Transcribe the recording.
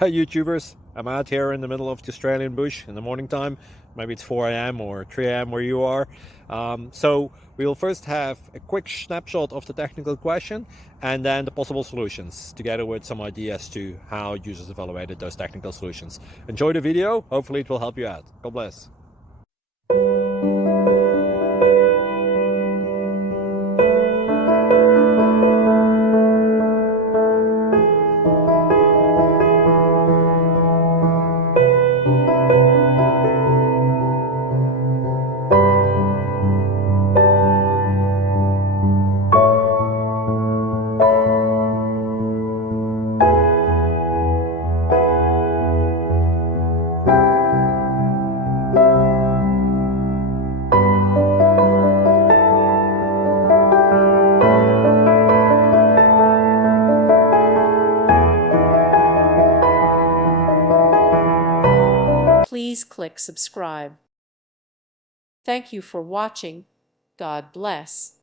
Hi YouTubers, I'm out here in the middle of the Australian bush in the morning time. Maybe it's 4 a.m. or 3 a.m. where you are. So we'll first have a quick snapshot of the technical question and then the possible solutions, together with some ideas to how users evaluated those technical solutions. Enjoy the video, hopefully it will help you out. God bless. Please click subscribe. Thank you for watching. God bless.